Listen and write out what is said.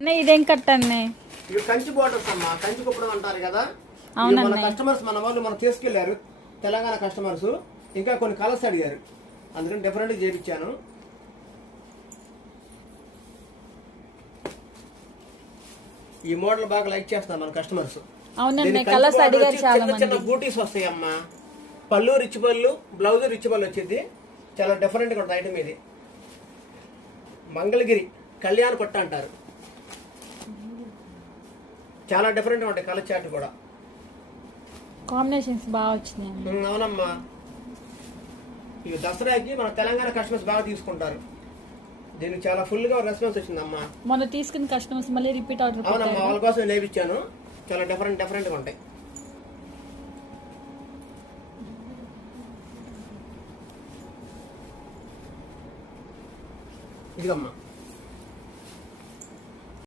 ఇదేం కట్టండి? ఇవి కంచి బోర్డర్స్ అమ్మా, కంచి కుప్పడం అంటారు కదా. మన కస్టమర్స్ మన వాళ్ళు మనం తీసుకెళ్లారు, తెలంగాణ కస్టమర్స్. ఇంకా కొన్ని కలర్స్ అడిగారు, అందుకని డిఫరెంట్ గా చేయించాను. ఈ మోడల్ బాగా లైక్ చేస్తున్నారు మన కస్టమర్స్. చిన్న బూటీస్ వస్తాయి అమ్మా. పళ్ళు రిచ్ పళ్ళు, బ్లౌజ్ రిచ్ పళ్ళు వచ్చింది. చాలా డిఫరెంట్ గా ఉంటుంది ఐటమ్ ఇది. మంగళగిరి కళ్యాణ పట్ట అంటారు. చాలా డిఫరెంట్ గా ఉంటాయి కలర్ చార్ట్ కూడా. కాంబినేషన్స్ బాగా వచ్చినాయి. అవునమ్మా, ఇవి దసరాకి మన తెలంగాణ కస్టమర్స్ బాగా తీసుకుంటారు. దీనికి చాలా ఫుల్ గా రెస్పాన్స్ వచ్చిందమ్మా. మొన్న తీసుకున్న కస్టమర్స్ మళ్ళీ రిపీట్ ఆర్డర్. అవునమ్మా, వాళ్ళ కోసం నేర్పించాను. చాలా డిఫరెంట్ గా ఉంటాయి. ఇదిగమ్మా.